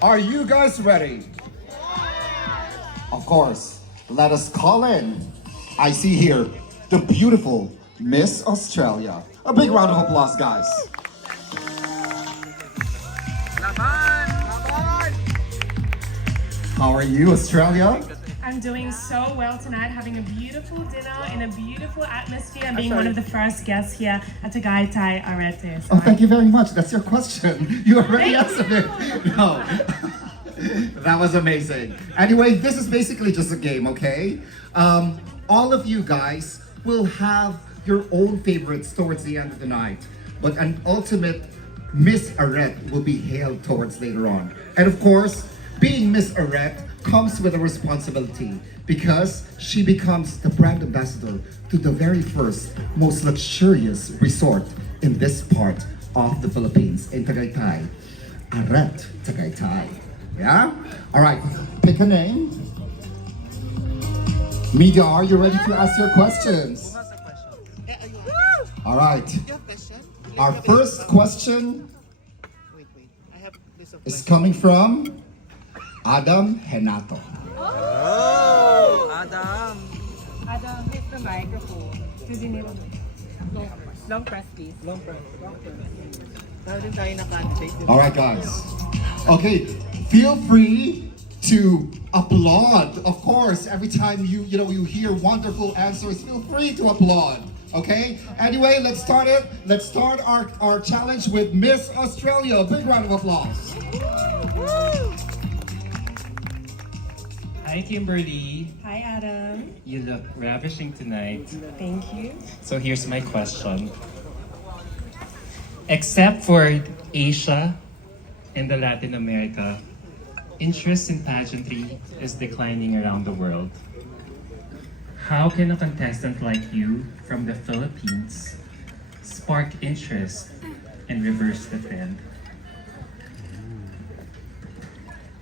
Are you guys ready? Of course. Let us call in. I see here the beautiful Miss Australia. A big round of applause, guys. How are you, Australia? I'm doing so well tonight, having a beautiful dinner in a beautiful atmosphere and being one of the first guests here at Tagaytay Arete. Oh, thank you very much. That's your question. You already answered it. No. That was amazing. Anyway, this is basically just a game, okay? All of you guys will have your own favorites towards the end of the night, but an ultimate Miss Arete will be hailed towards later on. And of course, being Miss Arete comes with a responsibility because she becomes the brand ambassador to the very first, most luxurious resort in this part of the Philippines, in Tagaytay. Arete Tagaytay. Yeah? All right, pick a name. Media, are you ready to ask your questions? All right. Our first question is coming from Adam Henato. Oh, Adam. Adam, hit the microphone. Long press, please. Long press. Dahil tayo na-candidate. All right, guys. Okay, feel free to applaud. Of course, every time you hear wonderful answers, feel free to applaud. Okay? Anyway, let's start it. Let's start our challenge with Miss Australia. Big round of applause. Hi, Kimberly. Hi, Adam. You look ravishing tonight. Thank you. So here's my question. Except for Asia and the Latin America, interest in pageantry is declining around the world. How can a contestant like you from the Philippines spark interest and reverse the trend?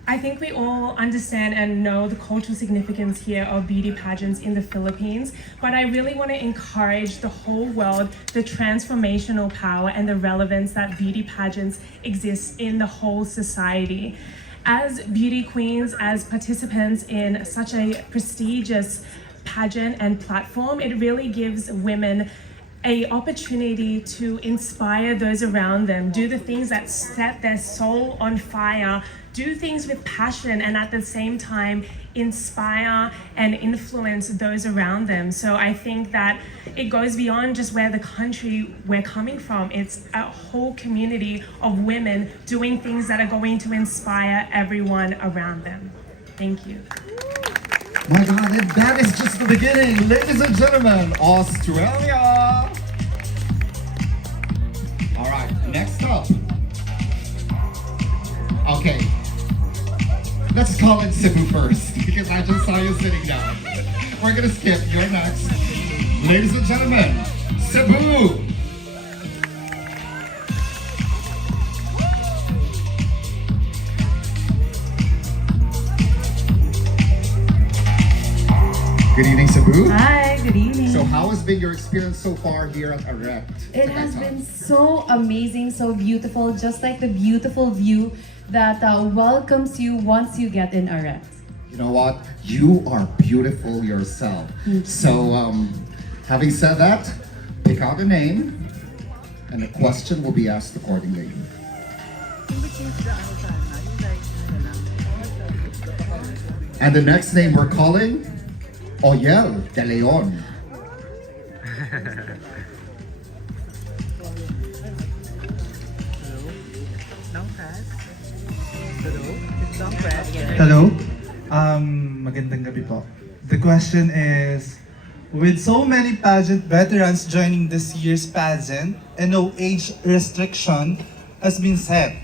I think we all understand and know the cultural significance here of beauty pageants in the Philippines, but I really want to encourage the whole world the transformational power and the relevance that beauty pageants exist in the whole society. As beauty queens, as participants in such a prestigious pageant and platform, it really gives women an opportunity to inspire those around them, do the things that set their soul on fire, do things with passion, and at the same time inspire and influence those around them. So I think that it goes beyond just where the country we're coming from. It's a whole community of women doing things that are going to inspire everyone around them. Thank you. My God, and that is just the beginning. Ladies and gentlemen, Australia. All right, next up. Okay, let's call it Cebu first because I just saw you sitting down. We're gonna skip, you're next. Ladies and gentlemen, Cebu. Good evening, Cebu. Hi, good evening. So how has been your experience so far here at Arete? It has been so amazing, so beautiful, just like the beautiful view that welcomes you once you get in Arete. You know what? You are beautiful yourself. So, having said that, pick out a name, and a question will be asked accordingly. And the next name we're calling, Oyel de Leon. Long press. Long press. Hello. Magandang gabi po. The question is, with so many pageant veterans joining this year's pageant and no age restriction has been set,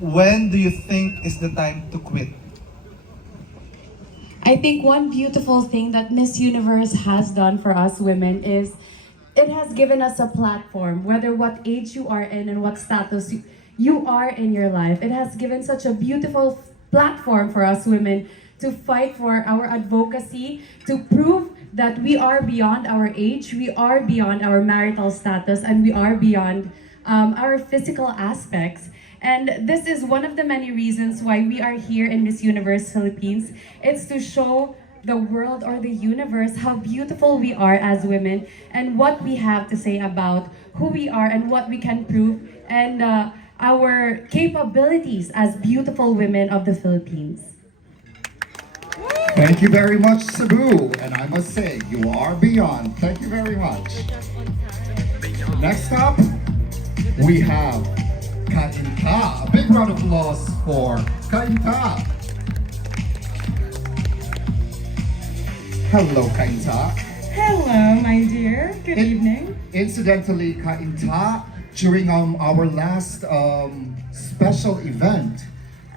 when do you think is the time to quit? I think one beautiful thing that Miss Universe has done for us women is it has given us a platform, whether what age you are in and what status you are in your life. It has given such a beautiful platform for us women to fight for our advocacy, to prove that we are beyond our age, we are beyond our marital status, and we are beyond our physical aspects. And this is one of the many reasons why we are here in Miss Universe Philippines. It's to show the world or the universe how beautiful we are as women and what we have to say about who we are and what we can prove and our capabilities as beautiful women of the Philippines. Thank you very much, Cebu. And I must say, you are beyond. Thank you very much. Next up, we have Kainta. A big round of applause for Kainta. Hello, Kainta. Hello, my dear. Good evening. Incidentally, Kainta, during our last special event,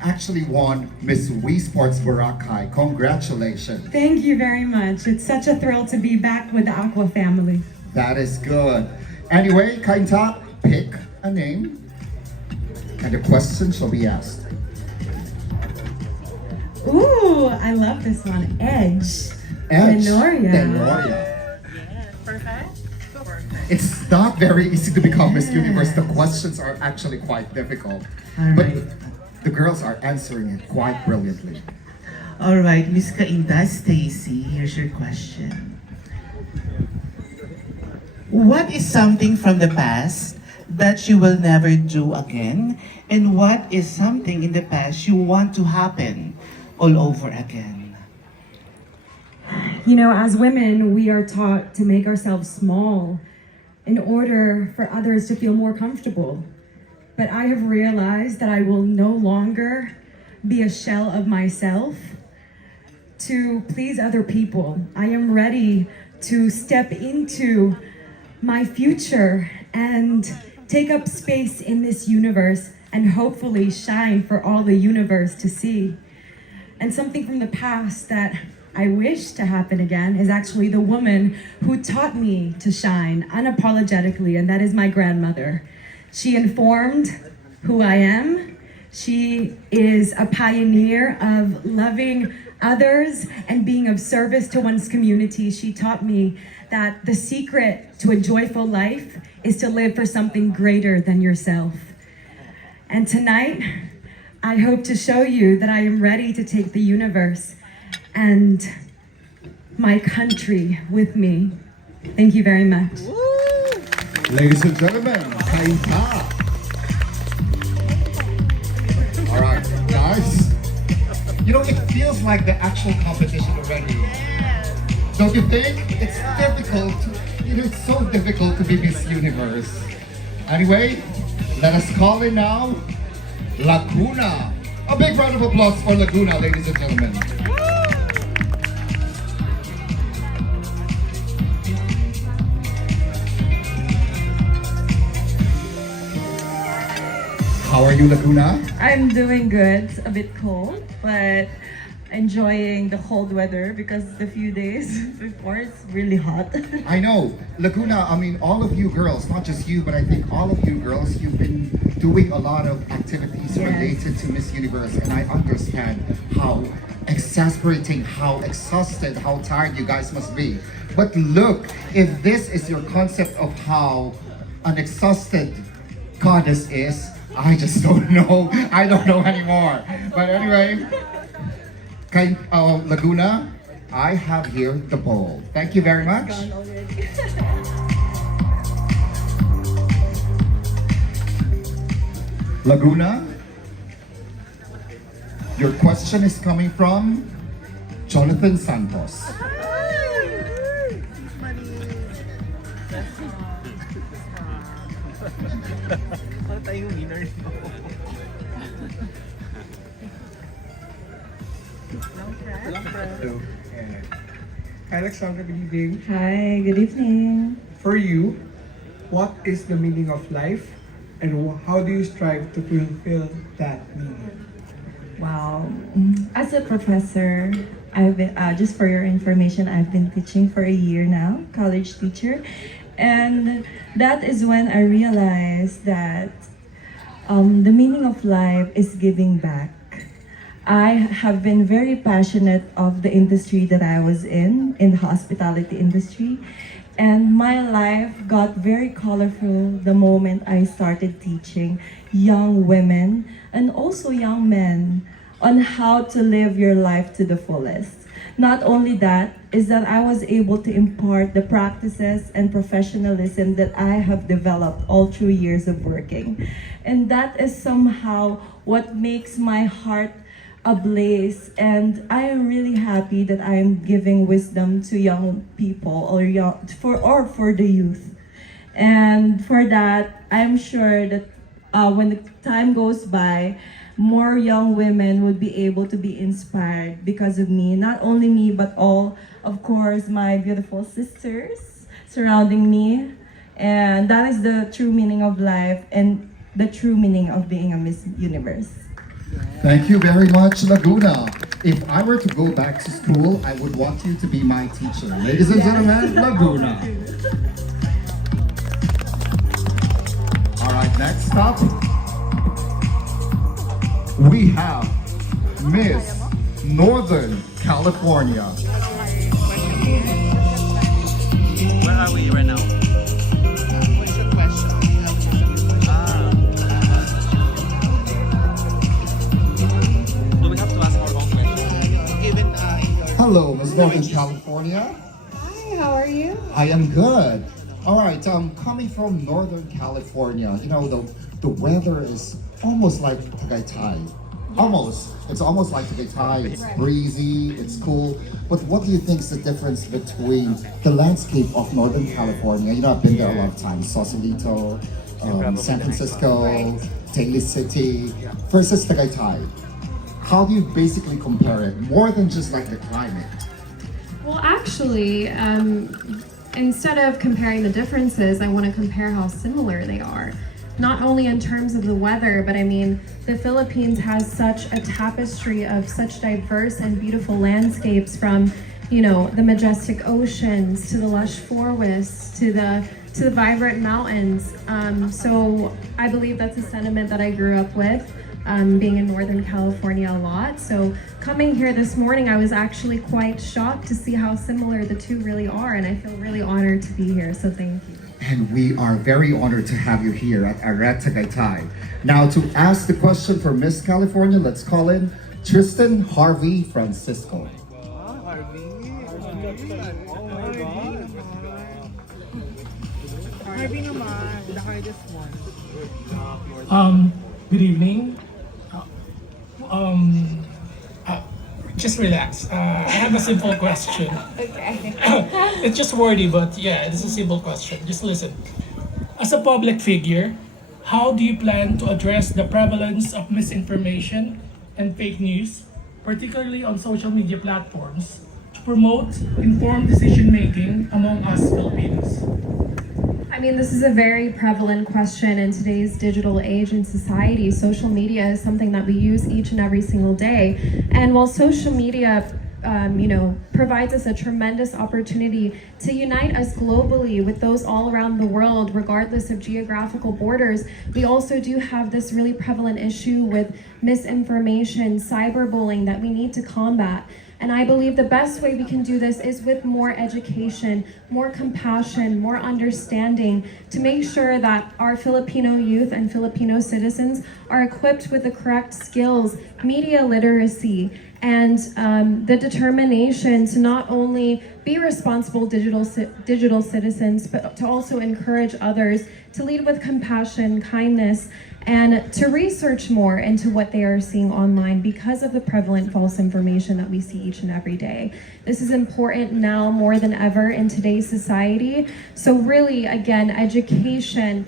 actually won Miss Wii Sports Boracay. Congratulations. Thank you very much. It's such a thrill to be back with the Aqua family. That is good. Anyway, Kainta, pick a name and the question shall be asked. Ooh, I love this one. Edge. Edge. Tenoria. Tenoria. Perfect. It's not very easy to become Miss Universe. The questions are actually quite difficult. But the girls are answering it quite brilliantly. All right, Miss Kainta, Stacy, here's your question. What is something from the past that you will never do again? And what is something in the past you want to happen all over again? You know, as women, we are taught to make ourselves small in order for others to feel more comfortable. But I have realized that I will no longer be a shell of myself to please other people. I am ready to step into my future and take up space in this universe and hopefully shine for all the universe to see. And something from the past that I wish to happen again is actually the woman who taught me to shine unapologetically, and that is my grandmother. She informed who I am. She is a pioneer of loving others and being of service to one's community. She taught me that the secret to a joyful life is to live for something greater than yourself. And tonight, I hope to show you that I am ready to take the universe and my country with me. Thank you very much. Ladies and gentlemen, Kainta. All right, guys. You know, it feels like the actual competition already. Don't you think? It's difficult. It's so difficult to be Miss Universe. Anyway, let us call in now Laguna. A big round of applause for Laguna, ladies and gentlemen. How are you, Laguna? I'm doing good. It's a bit cold, but enjoying the cold weather because the few days before it's really hot. I know. Laguna, I mean, all of you girls, not just you, but I think all of you girls, you've been doing a lot of activities related to Miss Universe, and I understand how exasperating, how exhausted, how tired you guys must be. But look, if this is your concept of how an exhausted goddess is, I just don't know. I don't know anymore. But anyway, Laguna, I have here the bowl. Thank you very much. Laguna, your question is coming from Jonathan Santos. Hello. Hi, Alexandra. Good evening. Hi, good evening. For you, what is the meaning of life, and how do you strive to fulfill that meaning? Wow. As a professor, I've been, just for your information, I've been teaching for a year now, college teacher. And that is when I realized that the meaning of life is giving back. I have been very passionate of the industry that I was in the hospitality industry. And my life got very colorful the moment I started teaching young women and also young men on how to live your life to the fullest. Not only that, is that I was able to impart the practices and professionalism that I have developed all through years of working. And that is somehow what makes my heart ablaze, and I am really happy that I am giving wisdom to young people for the youth. And for that, I'm sure that when the time goes by, more young women would be able to be inspired because of me. Not only me, but all, of course, my beautiful sisters surrounding me. And that is the true meaning of life and the true meaning of being a Miss Universe. Thank you very much, Laguna. If I were to go back to school, I would want you to be my teacher. Ladies and gentlemen, Laguna. All right, next up, we have Miss Northern California. Where are we right now? What's your question? Do we have to ask our own question? Hello, Miss Northern California. Hi, how are you? I am good. All right, coming from Northern California, you know, the weather is almost like Tagaytay. Almost. It's almost like Tagaytay. It's breezy, it's cool. But what do you think is the difference between the landscape of Northern California? You know, I've been there a lot of times. Sausalito, San Francisco, Daly City, versus Tagaytay. How do you basically compare it? More than just like the climate. Well, actually, instead of comparing the differences, I want to compare how similar they are. Not only in terms of the weather, but I mean, the Philippines has such a tapestry of such diverse and beautiful landscapes, from, you know, the majestic oceans to the lush forests to the vibrant mountains. So I believe that's a sentiment that I grew up with, being in Northern California a lot. So coming here this morning, I was actually quite shocked to see how similar the two really are, and I feel really honored to be here, so thank you. And we are very honored to have you here at Arete Tagaytay. Now, to ask the question for Miss California, let's call in Tristan Harvey Francisco. Good evening. Just relax. I have a simple question. Okay. It's just wordy, but yeah, it's a simple question. Just listen. As a public figure, how do you plan to address the prevalence of misinformation and fake news, particularly on social media platforms, to promote informed decision-making among us Filipinos? I mean, this is a very prevalent question in today's digital age and society. Social media is something that we use each and every single day. And while social media, provides us a tremendous opportunity to unite us globally with those all around the world, regardless of geographical borders, we also do have this really prevalent issue with misinformation, cyberbullying that we need to combat. And I believe the best way we can do this is with more education, more compassion, more understanding, to make sure that our Filipino youth and Filipino citizens are equipped with the correct skills, media literacy, and the determination to not only be responsible digital citizens, but to also encourage others to lead with compassion, kindness, and to research more into what they are seeing online because of the prevalent false information that we see each and every day. This is important now more than ever in today's society. So really, again, education,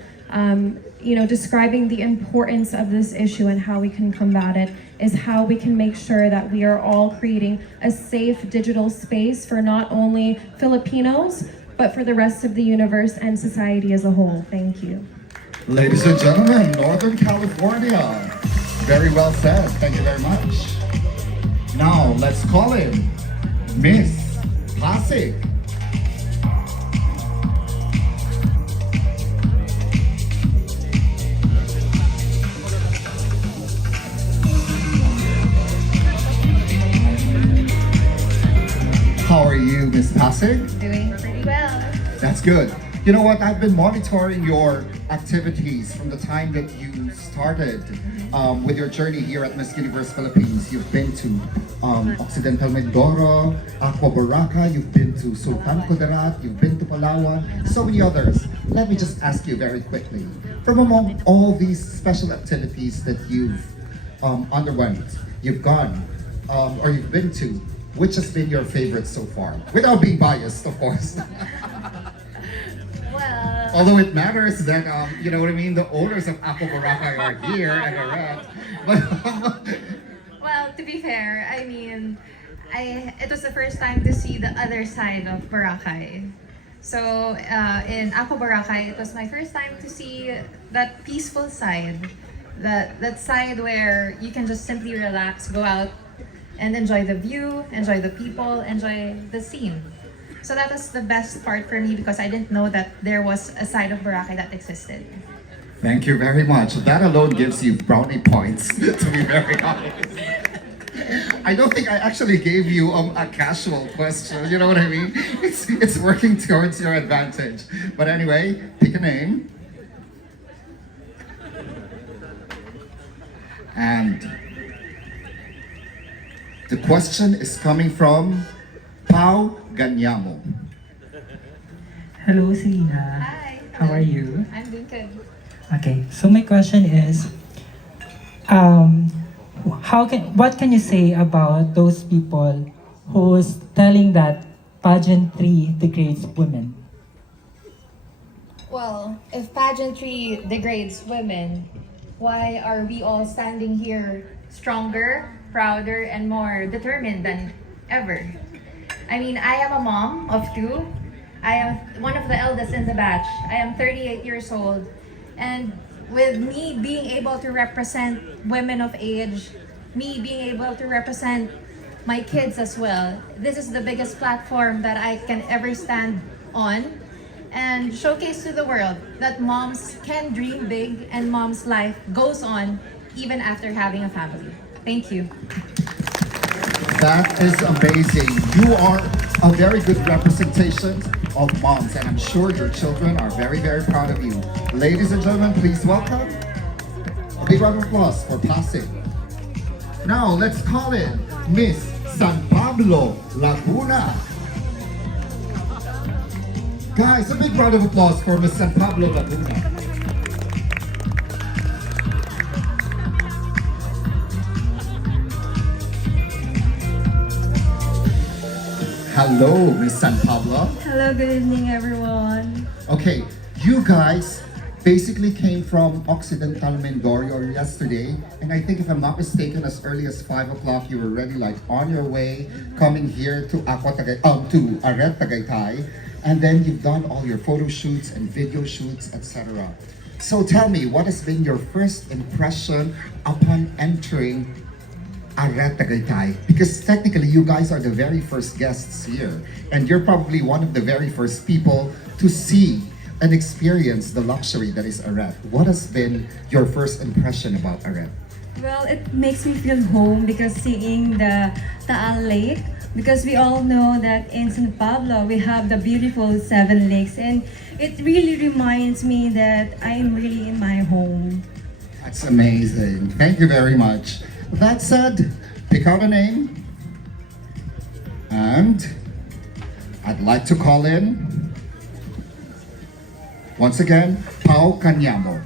describing the importance of this issue and how we can combat it is how we can make sure that we are all creating a safe digital space for not only Filipinos, but for the rest of the universe and society as a whole. Thank you. Ladies and gentlemen, Northern California. Very well said. Thank you very much. Now, let's call in Miss Pasig. How are you, Miss Pasig? Doing pretty well. That's good. You know what? I've been monitoring your activities from the time that you started with your journey here at Miss Universe Philippines. You've been to Occidental Mindoro, Aqua Boracay, you've been to Sultan Kudarat, you've been to Palawan, so many others. Let me just ask you very quickly, from among all these special activities that you've underwent, you've gone, or you've been to, which has been your favorite so far? Without being biased, of course. Well, although it matters that, you know what I mean, the owners of Aqua Boracay are here and Arete. But well, to be fair, I mean, it was the first time to see the other side of Boracay. So in Aqua Boracay, it was my first time to see that peaceful side, that side where you can just simply relax, go out and enjoy the view, enjoy the people, enjoy the scene. So that was the best part for me because I didn't know that there was a side of Boracay that existed. thank you very much. That alone gives you brownie points, to be very honest. I don't think I actually gave you a casual question, you know what I mean? It's working towards your advantage. But anyway, pick a name. And the question is coming from Pau Ganyamo. Hello, Selena. Hi. How are you? I'm doing good. Okay, so my question is, what can you say about those people who's telling that pageantry degrades women? Well, if pageantry degrades women, why are we all standing here stronger, prouder, and more determined than ever? I mean, I am a mom of two. I am one of the eldest in the batch. I am 38 years old. And with me being able to represent women of age, me being able to represent my kids as well, this is the biggest platform that I can ever stand on and showcase to the world that moms can dream big and mom's life goes on even after having a family. Thank you. That is amazing. You are a very good representation of moms, and I'm sure your children are very, very proud of you. Ladies and gentlemen, please welcome a big round of applause for Pasig. Now, let's call in Miss San Pablo, Laguna. Guys, a big round of applause for Miss San Pablo, Laguna. Hello, Miss San Pablo. Hello, good evening, everyone. Okay, you guys basically came from Occidental Mindoro yesterday, and I think if I'm not mistaken, as early as 5 o'clock, you were already like on your way, coming here to to Arete Tagaytay, and then you've done all your photo shoots and video shoots, etc. So tell me, what has been your first impression upon entering Arete Tagaytay? Because technically you guys are the very first guests here, and you're probably one of the very first people to see and experience the luxury that is Arete. What has been your first impression about Arete? Well, it makes me feel home because seeing the Taal Lake, because we all know that in San Pablo we have the beautiful 7 lakes, and it really reminds me that I'm really in my home. That's amazing. Thank you very much. That said, pick out a name. And I'd like to call in, once again, Pau Kanyamo.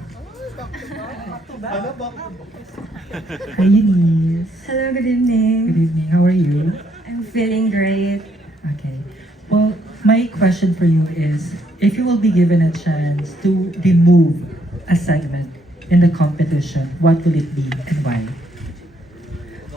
Hi, Eunice. Hello, good evening. Good evening. How are you? I'm feeling great. Okay. Well, my question for you is, if you will be given a chance to remove a segment in the competition, what will it be and why?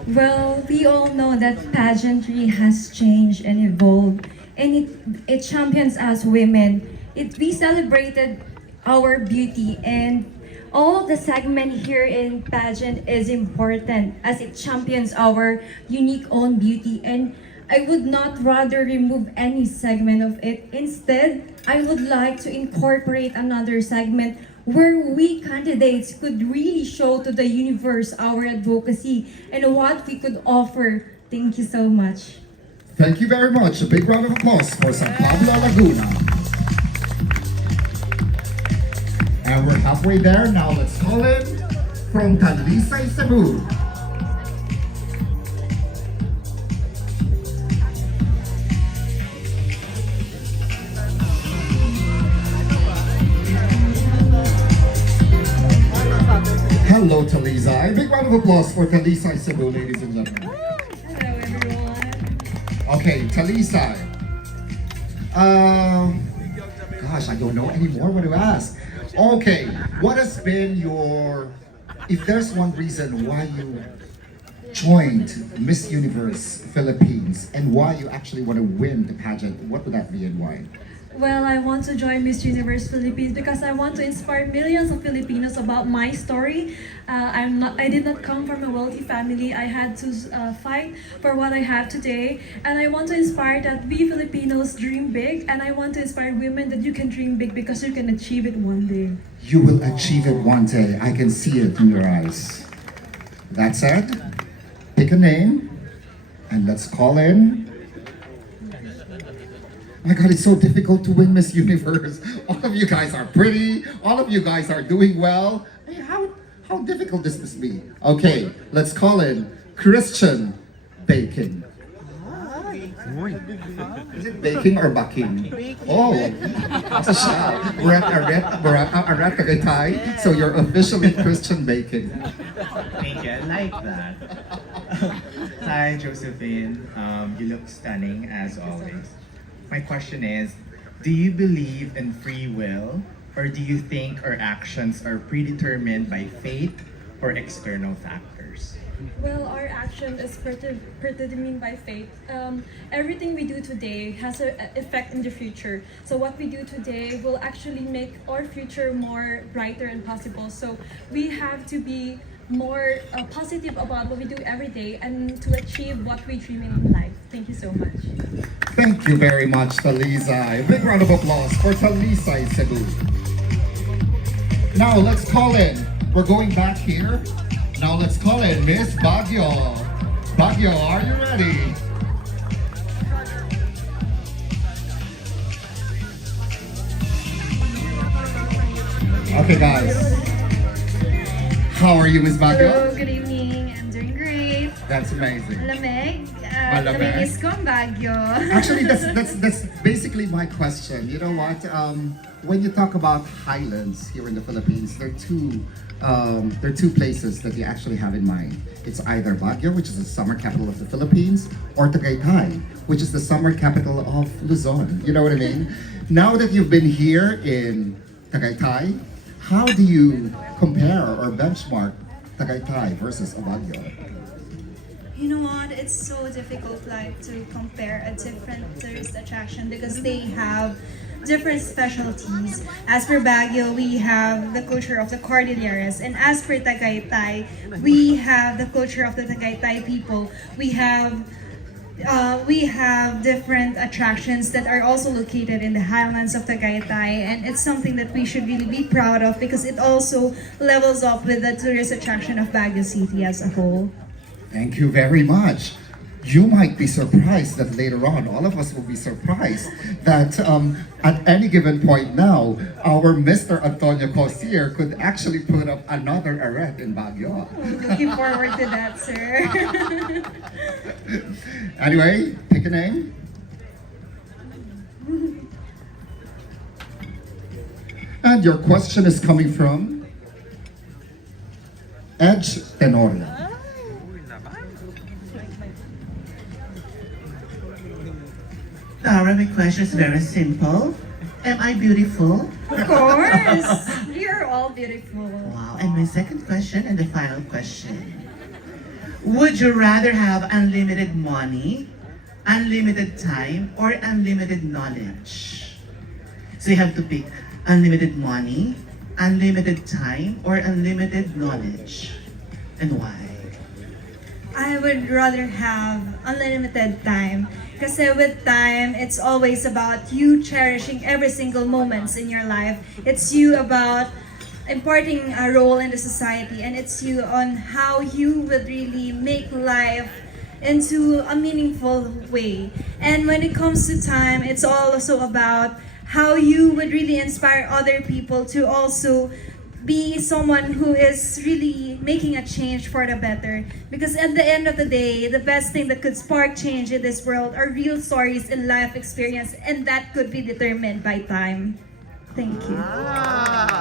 Well, we all know that pageantry has changed and evolved, and it champions us women. We celebrated our beauty, and all the segment here in pageant is important as it champions our unique own beauty, and I would not rather remove any segment of it. Instead, I would like to incorporate another segment where we candidates could really show to the universe our advocacy and what we could offer. Thank you so much. Thank you very much. A big round of applause for San Pablo, Laguna. And we're halfway there. Now let's call in from Talisay, Cebu. Hello, Talisay. Big round of applause for Talisay, Cebu, ladies and gentlemen. Hello, everyone. Okay, Talisay. Gosh, I don't know anymore what to ask. Okay, what has been your, if there's one reason why you joined Miss Universe Philippines and why you actually want to win the pageant, what would that be and why? Well, I want to join Miss Universe Philippines because I want to inspire millions of Filipinos about my story. I did not come from a wealthy family. I had to fight for what I have today. And I want to inspire that we Filipinos dream big. And I want to inspire women that you can dream big because you can achieve it one day. You will achieve it one day. I can see it in your eyes. That said, pick a name and let's call in. My God, it's so difficult to win Miss Universe. All of you guys are pretty. All of you guys are doing well. Hey, how difficult this must be. Okay, let's call in Christian Baking. Is it baking or baking? Oh, it's a shout. We're at Arete Tagaytay, so you're officially Christian Baking. Thank you, I like that. Hi, Josephine. You look stunning as always. My question is, do you believe in free will, or do you think our actions are predetermined by fate or external factors? Well, our action is predetermined by fate. Everything we do today has an effect in the future. So what we do today will actually make our future more brighter and possible. So we have to be more positive about what we do every day and to achieve what we dream in life. Thank you so much. Thank you very much, Talisay. Big round of applause for Talisay, Cebu. Now let's call in. We're going back here. Now let's call in Miss Baguio. Baguio, are you ready? Okay, guys. How are you, Miss Baguio? Hello, good evening. I'm doing great. That's amazing. Lamig. Malamig. Naminis ko ang Baguio. Actually, that's basically my question. You know what? When you talk about highlands here in the Philippines, there are two places that you actually have in mind. It's either Baguio, which is the summer capital of the Philippines, or Tagaytay, which is the summer capital of Luzon. You know what I mean? Now that you've been here in Tagaytay, how do you compare or benchmark Tagaytay versus Baguio? You know what? It's so difficult to compare a different tourist attraction because they have different specialties. As per Baguio, we have the culture of the Cordilleras, and as per Tagaytay, we have the culture of the Tagaytay people. We have different attractions that are also located in the highlands of Tagaytay, and it's something that we should really be proud of because it also levels up with the tourist attraction of Baguio City as a whole. Thank you very much. You might be surprised that later on, all of us will be surprised that at any given point now, our Mr. Antonio Cosier could actually put up another arete in Baguio. Looking forward to that, sir. Anyway, pick a name. And your question is coming from Edge Tenorio. Tara, my question is very simple. Am I beautiful? Of course! You're all beautiful. Wow, and my second question and the final question. Would you rather have unlimited money, unlimited time, or unlimited knowledge? So you have to pick unlimited money, unlimited time, or unlimited knowledge. And why? I would rather have unlimited time. Because with time, it's always about you cherishing every single moments in your life. It's you about imparting a role in the society, and it's you on how you would really make life into a meaningful way. And when it comes to time, it's also about how you would really inspire other people to also be someone who is really making a change for the better. Because at the end of the day, the best thing that could spark change in this world are real stories and life experience, and that could be determined by time. Thank you.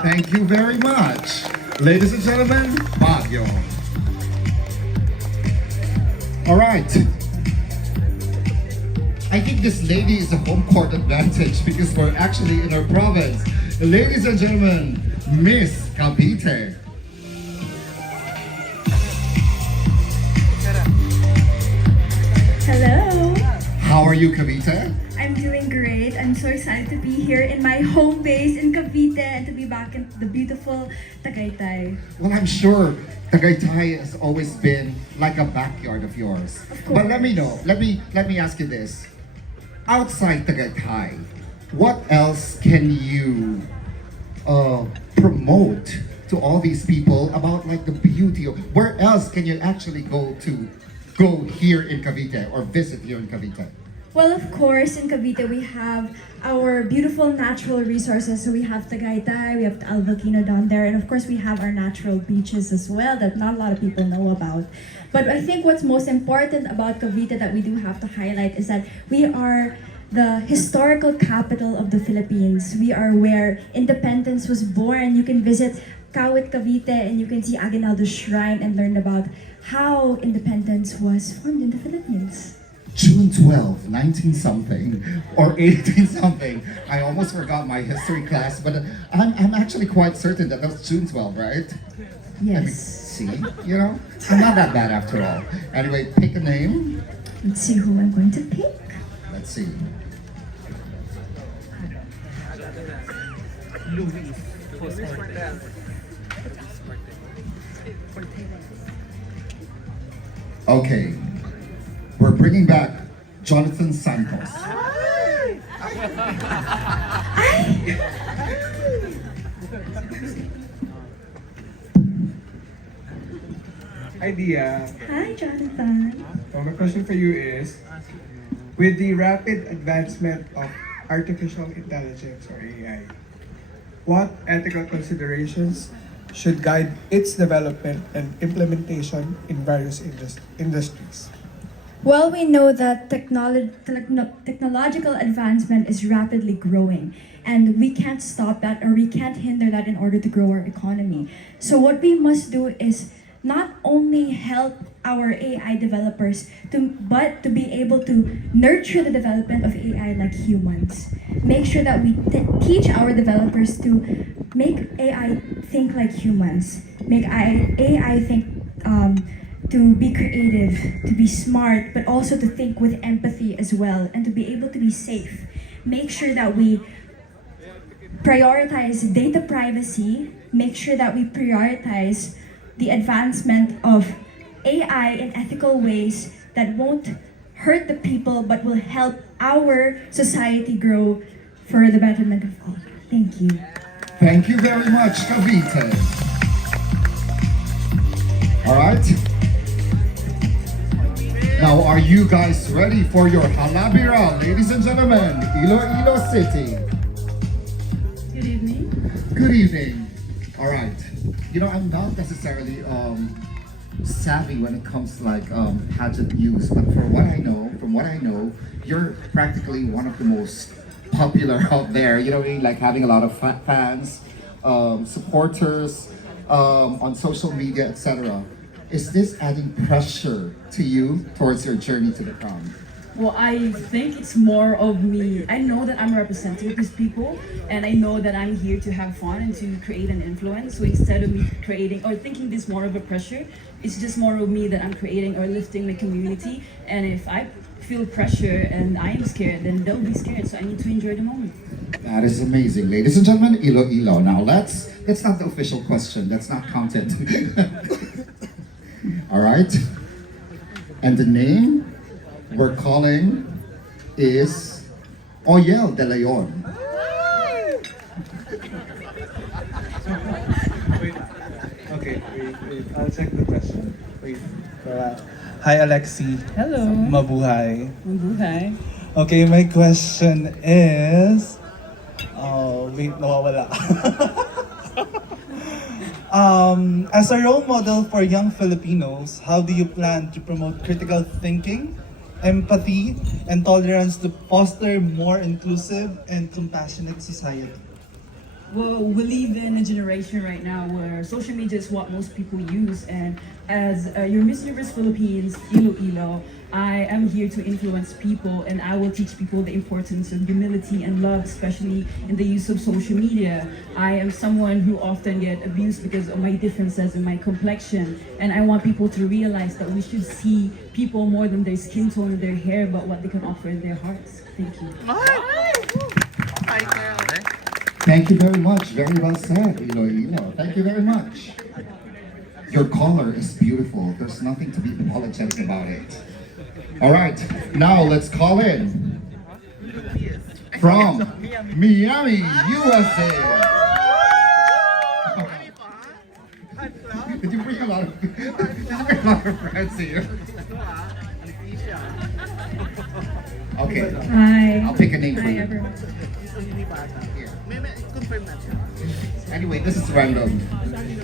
Thank you very much. Ladies and gentlemen, Baguio. All right. I think this lady is a home court advantage because we're actually in our province. Ladies and gentlemen, Miss Cavite. Hello. How are you, Cavite? I'm doing great. I'm so excited to be here in my home base in Cavite and to be back in the beautiful Tagaytay. Well, I'm sure Tagaytay has always been like a backyard of yours. But let me know. Let me ask you this. Outside Tagaytay, what else can you promote to all these people about like the beauty of, where else can you actually go here in Cavite or visit here in Cavite? Well, of course, in Cavite we have our beautiful natural resources. So we have Tagaytay, we have the volcano down there, and of course we have our natural beaches as well that not a lot of people know about. But I think what's most important about Cavite that we do have to highlight is that we are the historical capital of the Philippines. We are where independence was born. You can visit Kawit Cavite and you can see Aguinaldo's shrine and learn about how independence was formed in the Philippines. June 12, 19 something or 18 something. I almost forgot my history class, but I'm actually quite certain that was June 12, right? Yes. I mean, see, you know, I'm not that bad after all. Anyway, pick a name. Let's see who I'm going to pick. Let's see. Okay, we're bringing back Jonathan Santos. Idea. Hi, Jonathan. So my question for you is, with the rapid advancement of artificial intelligence or AI, what ethical considerations should guide its development and implementation in various industries? Well, we know that technological advancement is rapidly growing, and we can't stop that or we can't hinder that in order to grow our economy. So what we must do is not only help our AI developers, but to be able to nurture the development of AI like humans. Make sure that we teach our developers to make AI think like humans. Make AI think to be creative, to be smart, but also to think with empathy as well, and to be able to be safe. Make sure that we prioritize data privacy. Make sure that we prioritize the advancement of AI in ethical ways that won't hurt the people but will help our society grow for the betterment of all. Thank you. Thank you very much, Cavite. All right. Now, are you guys ready for your halabira, ladies and gentlemen? Ilo Ilo City. Good evening. Good evening. All right. You know, I'm not necessarily savvy when it comes to like pageant news, but from what I know, you're practically one of the most popular out there. You know what I mean? Like having a lot of fans, supporters on social media, etc. Is this adding pressure to you towards your journey to the crown? Well, I think it's more of me. I know that I'm representing these people, and I know that I'm here to have fun and to create an influence. So instead of me creating or thinking this more of a pressure, it's just more of me that I'm creating or lifting the community. And if I feel pressure and I am scared, then they'll be scared. So I need to enjoy the moment. That is amazing. Ladies and gentlemen, Ilo Ilo. Now that's not the official question. That's not counted. All right. And the name we're calling is Oyel de Leon. Okay, wait. I'll check the question. Wait. Hi, Alexie. Hello. Mabuhay. Mabuhay. Okay, my question is, Oh, wait, nawawala. As a role model for young Filipinos, how do you plan to promote critical thinking, empathy, and tolerance to foster more inclusive and compassionate society? Well, we live in a generation right now where social media is what most people use, and as your Miss Universe Philippines, Ilo Ilo, I am here to influence people, and I will teach people the importance of humility and love, especially in the use of social media. I am someone who often get abused because of my differences in my complexion, and I want people to realize that we should see people more than their skin tone and their hair, but what they can offer in their hearts. Thank you. Thank you very much. Very well said, Ilo Ilo. Thank you very much. Your color is beautiful. There's nothing to be apologetic about it. All right, now let's call in from Miami, USA. Did you bring a lot of friends here? Okay. Hi. I'll pick a name for Hi, you. everyone. Anyway, this is random.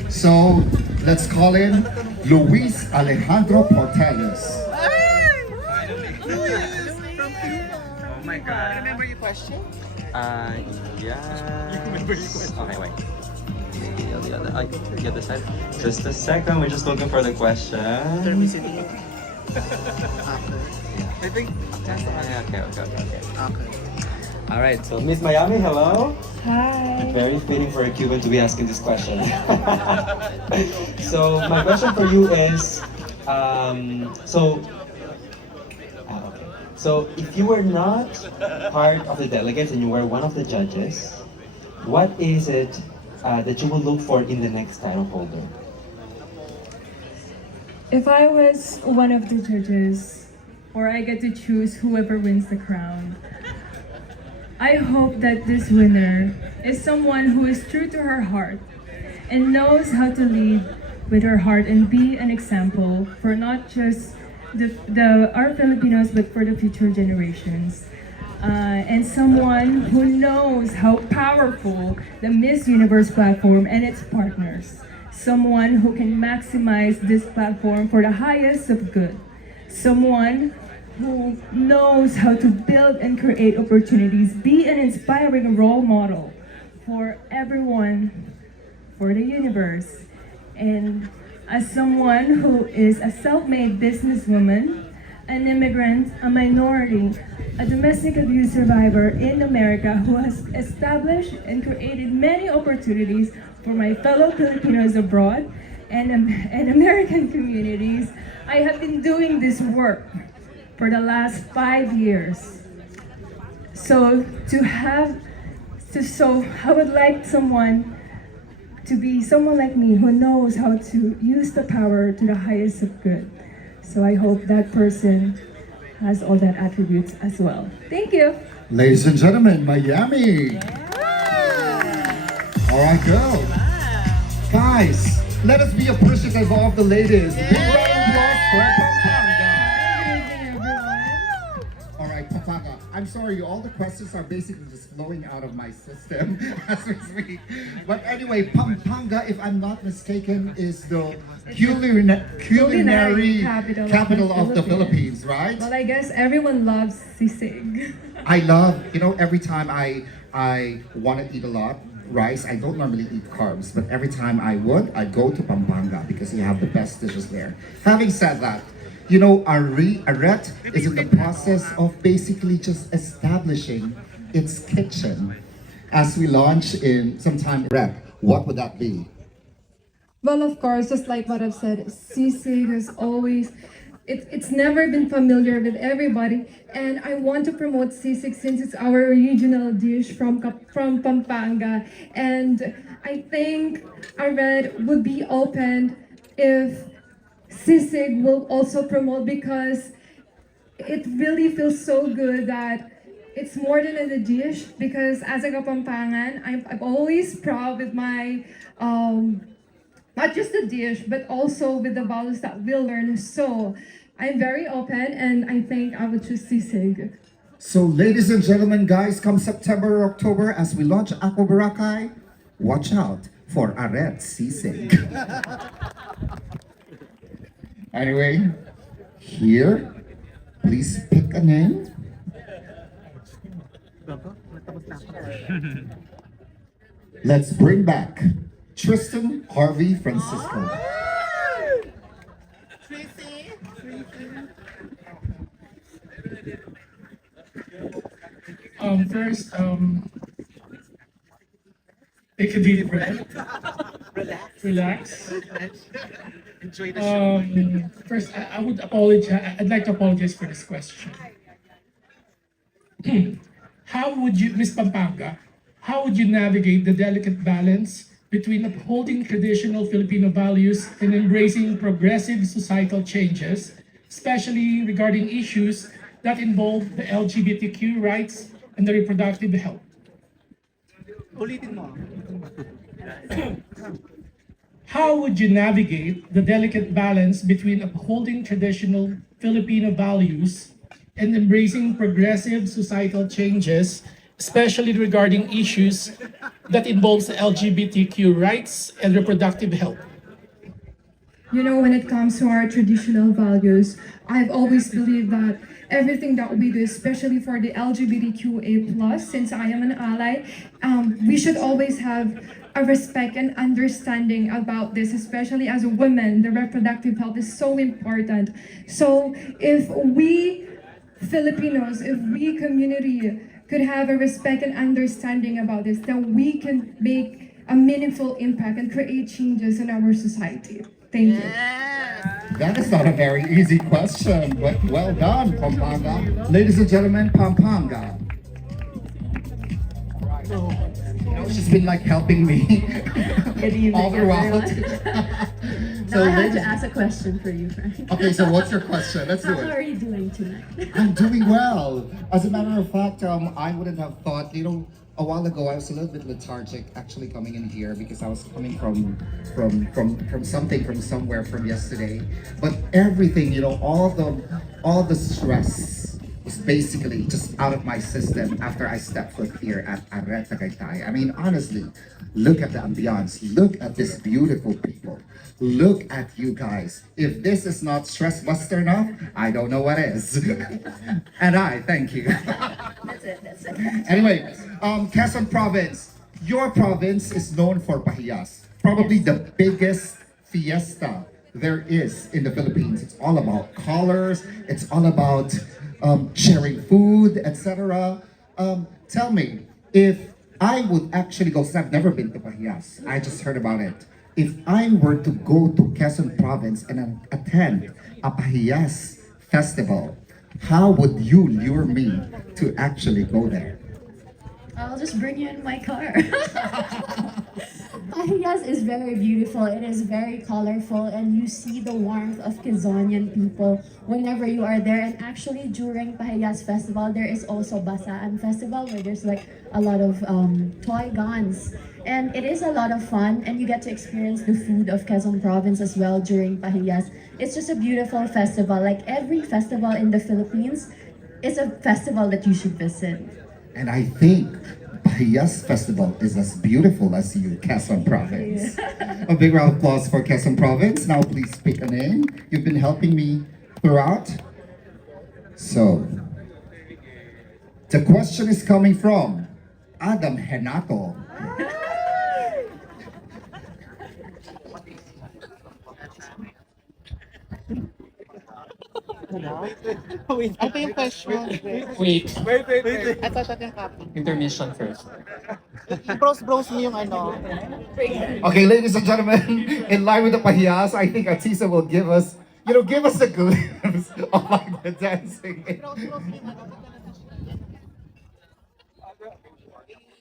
So let's call in Luis Alejandro Portelles. Oh my god. Remember your question? Yes. Okay, wait. The other side. Just a second, we're just looking for the question. I think. Okay. Alright, so Miss Miami, hello. Hi. Very fitting for a Cuban to be asking this question. So my question for you is, so if you were not part of the delegates and you were one of the judges, what is it that you will look for in the next title holder? If I was one of the judges, or I get to choose whoever wins the crown, I hope that this winner is someone who is true to her heart and knows how to lead with her heart and be an example for not just our Filipinos, but for the future generations. And someone who knows how powerful the Miss Universe platform and its partners. Someone who can maximize this platform for the highest of good. Someone who knows how to build and create opportunities, be an inspiring role model for everyone, for the universe. And as someone who is a self-made businesswoman, an immigrant, a minority, a domestic abuse survivor in America who has established and created many opportunities for my fellow Filipinos abroad and American communities, I have been doing this work for the last 5 years. So I would like someone to be someone like me who knows how to use the power to the highest of good. So I hope that person has all that attributes as well. Thank you. Ladies and gentlemen, Miami. All right, go. Guys, let us be appreciative of the ladies. Big round of applause for Pampanga. All right, Pampanga. I'm sorry, all the questions are basically just flowing out of my system as we speak. But anyway, Pampanga, if I'm not mistaken, is the culinary capital of the Philippines, right? Well, I guess everyone loves sisig. I love, every time I want to eat a lot rice, I don't normally eat carbs, but every time I'd go to Pampanga because you have the best dishes there. Having said that, Arete is in the process of basically just establishing its kitchen as we launch in sometime. What would that be? Well, of course, just like what I've said, sisig has always, it's never been familiar with everybody, and I want to promote sisig since it's our regional dish from Pampanga, and I think Arete would be open if sisig will also promote, because it really feels so good that it's more than a dish, because as a Kapampangan, I'm always proud with my not just the dish, but also with the values that we'll learn. So I'm very open, and I think I would choose sisig. So ladies and gentlemen, guys, come September or October as we launch Aqua Boracay, watch out for Arete Sisig. Anyway, here, please pick a name. Let's bring back Tristan Harvey Francisco. First, take a deep breath. Relax. Enjoy the show. First, I would apologize. I'd like to apologize for this question. How would you, Miss Pampanga, how would you navigate the delicate balance between upholding traditional Filipino values and embracing progressive societal changes, especially regarding issues that involve the LGBTQ rights and the reproductive health? Ulitin mo. How would you navigate the delicate balance between upholding traditional Filipino values and embracing progressive societal changes, especially regarding issues that involves the LGBTQ rights and reproductive health? You know, when it comes to our traditional values, I've always believed that everything that we do, especially for the LGBTQA+, since I am an ally, we should always have a respect and understanding about this, especially as women. The reproductive health is so important. So if we Filipinos, if we community could have a respect and understanding about this, then we can make a meaningful impact and create changes in our society. Thank you. That is not a very easy question, but well done, Pampanga. Ladies and gentlemen, Pampanga. She's been like helping me all the while. Now I have to ask a question for you, Frank. Okay, so what's your question? Let's do How are it. you doing tonight? I'm doing well. As a matter of fact, I wouldn't have thought, a while ago I was a little bit lethargic actually coming in here because I was coming from somewhere from yesterday. But everything, all the stress was basically just out of my system after I stepped foot here at Arete Tagaytay. I mean, honestly, look at the ambiance. Look at this beautiful people. Look at you guys. If this is not stress buster enough, I don't know what is. And I thank you. That's it. Anyway, Quezon province. Your province is known for pahiyas. Probably the biggest fiesta there is in the Philippines. It's all about colors. It's all about sharing food, etc. Tell me, if I would actually go, because I've never been to pahiyas. I just heard about it. If I were to go to Quezon province and attend a pahiyas festival, how would you lure me to actually go there? I'll just bring you in my car. Pahiyas is very beautiful. It is very colorful, and you see the warmth of Quezonian people whenever you are there. And actually, during Pahiyas festival, there is also Basaan festival where there's like a lot of toy guns. And it is a lot of fun, and you get to experience the food of Quezon province as well during Pahiyas. It's just a beautiful festival. Like every festival in the Philippines is a festival that you should visit. And I think Pahiyas Festival is as beautiful as you, Quezon province. Yeah. A big round of applause for Quezon province. Now please pick a name. You've been helping me throughout. So, the question is coming from Adam Henato. Wait, ito yung question. Wait. Ito yung copy. Intermission first. Bros mo yung ano. Okay, ladies and gentlemen, in line with the pahiyas, I think Atisa will give us a glimpse of like the dancing.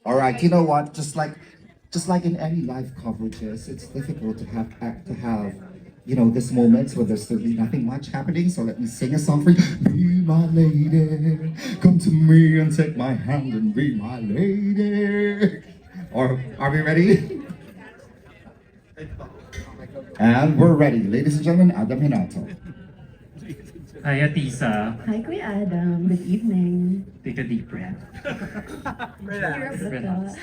All right, you know what? Just like in any live coverages, it's difficult to have this moments where there's really nothing much happening. So let me sing a song for you. Be my lady, come to me and take my hand and be my lady. Or are we ready? And we're ready, ladies and gentlemen. Adam Hinato. Hi, Atisa. Hi, Kuya Adam. Good evening. Take a deep breath. Relax. Relax.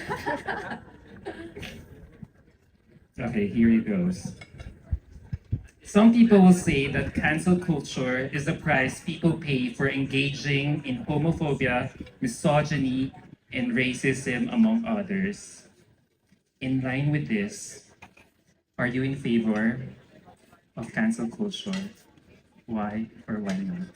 Okay, here it goes. Some people will say that cancel culture is the price people pay for engaging in homophobia, misogyny, and racism, among others. In line with this, are you in favor of cancel culture? Why or why not?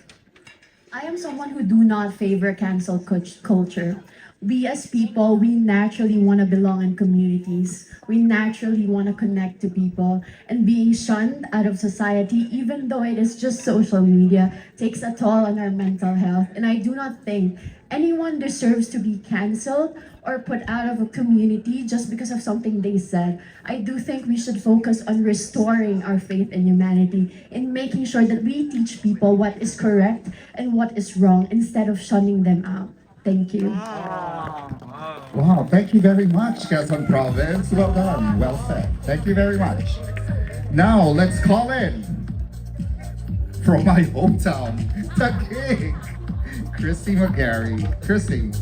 I am someone who do not favor cancel culture. We as people, we naturally want to belong in communities. We naturally want to connect to people. And being shunned out of society, even though it is just social media, takes a toll on our mental health. And I do not think anyone deserves to be canceled or put out of a community just because of something they said. I do think we should focus on restoring our faith in humanity, in making sure that we teach people what is correct and what is wrong instead of shunning them out. Thank you. Wow, thank you very much, Quezon Province. Well done, well said. Thank you very much. Now, let's call in from my hometown, Taguig, Christy McGarry. Christy.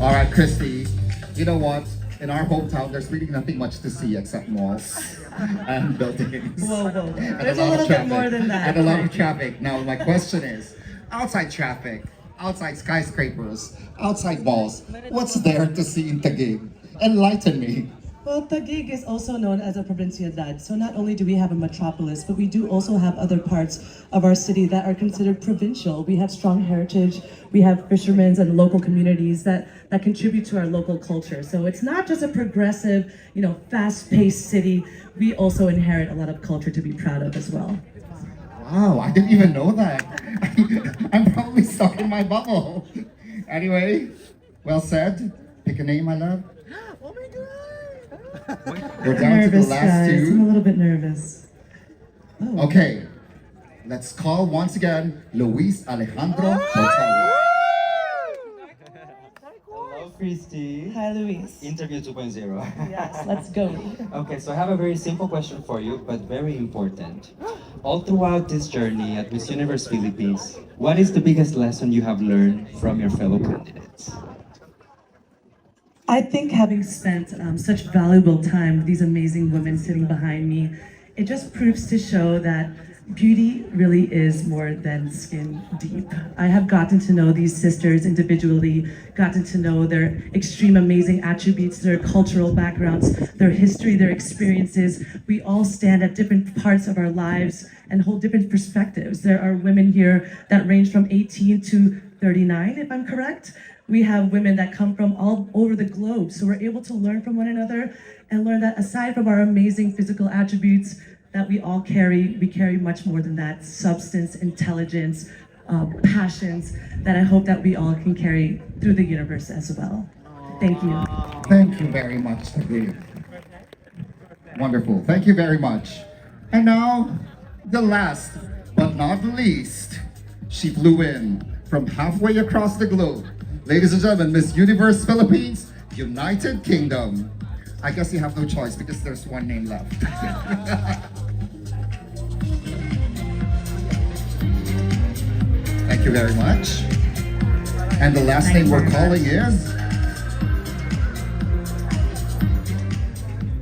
All right, Christy, you know what? In our hometown, there's really nothing much to see except malls and buildings. Whoa. And There's a little bit more than that. And a lot of traffic. Now, my question is, outside traffic, outside skyscrapers, outside malls, what's there to see in Taguig? Enlighten me. Well, Taguig is also known as a provincialidad. So not only do we have a metropolis, but we do also have other parts of our city that are considered provincial. We have strong heritage, we have fishermen and local communities that contribute to our local culture. So it's not just a progressive, fast-paced city. We also inherit a lot of culture to be proud of as well. Wow, I didn't even know that. I'm probably stuck in my bubble. Anyway, well said. Pick a name, my love. Oh my God! We're down to the last guys. two. I'm a little bit nervous. Okay, let's call once again Luis Alejandro Portelles. Hello, Christy. Hi, Luis. Interview 2.0. Yes, let's go. Okay, so I have a very simple question for you, but very important. All throughout this journey at Miss Universe Philippines, what is the biggest lesson you have learned from your fellow candidates? I think having spent such valuable time with these amazing women sitting behind me, it just proves to show that beauty really is more than skin deep. I have gotten to know these sisters individually, gotten to know their extreme amazing attributes, their cultural backgrounds, their history, their experiences. We all stand at different parts of our lives and hold different perspectives. There are women here that range from 18 to 39, if I'm correct. We have women that come from all over the globe, so we're able to learn from one another and learn that aside from our amazing physical attributes that we all carry, we carry much more than that: substance, intelligence, passions that I hope that we all can carry through the universe as well. Thank you. Thank you very much, Taguig. Wonderful, thank you very much. And now, the last but not least, she flew in from halfway across the globe. Ladies and gentlemen, Miss Universe Philippines, United Kingdom. I guess you have no choice because there's one name left. Thank you very much. And the last name we're calling is,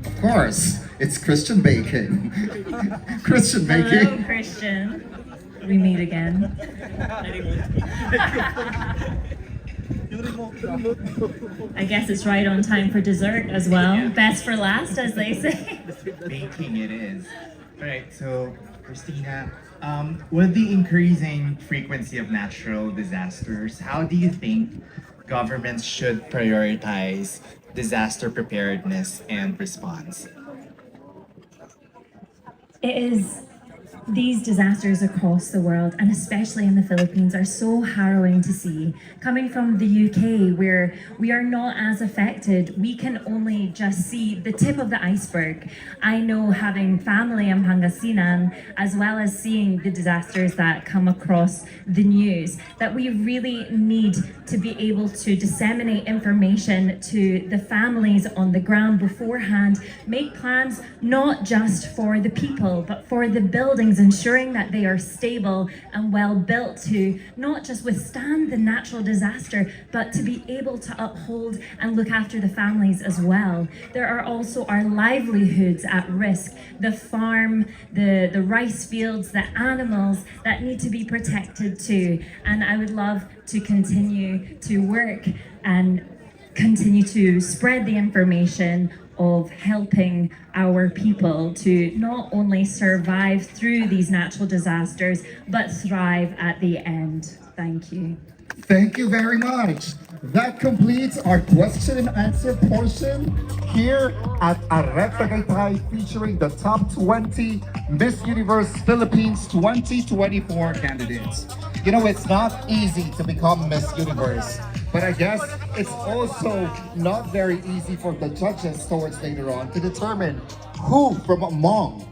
of course, it's Christian Bacon. Christian Bacon. Hello, Christian. We meet again. I guess it's right on time for dessert as well. Best for last, as they say. Baking it is. Alright, so Christina, with the increasing frequency of natural disasters, how do you think governments should prioritize disaster preparedness and response? It is These disasters across the world, and especially in the Philippines, are so harrowing to see. Coming from the UK, where we are not as affected, we can only just see the tip of the iceberg. I know, having family in Pangasinan, as well as seeing the disasters that come across the news, that we really need to be able to disseminate information to the families on the ground beforehand, make plans not just for the people, but for the buildings buildings, ensuring that they are stable and well built to not just withstand the natural disaster, but to be able to uphold and look after the families as well. There are also our livelihoods at risk, the farm, the rice fields, the animals that need to be protected too. And I would love to continue to work and continue to spread the information of helping our people to not only survive through these natural disasters, but thrive at the end. Thank you. Thank you very much. That completes our question and answer portion here at Arete Tagaytay, featuring the top 20 Miss Universe Philippines 2024 candidates. You know, it's not easy to become Miss Universe, but I guess it's also not very easy for the judges towards later on to determine who from among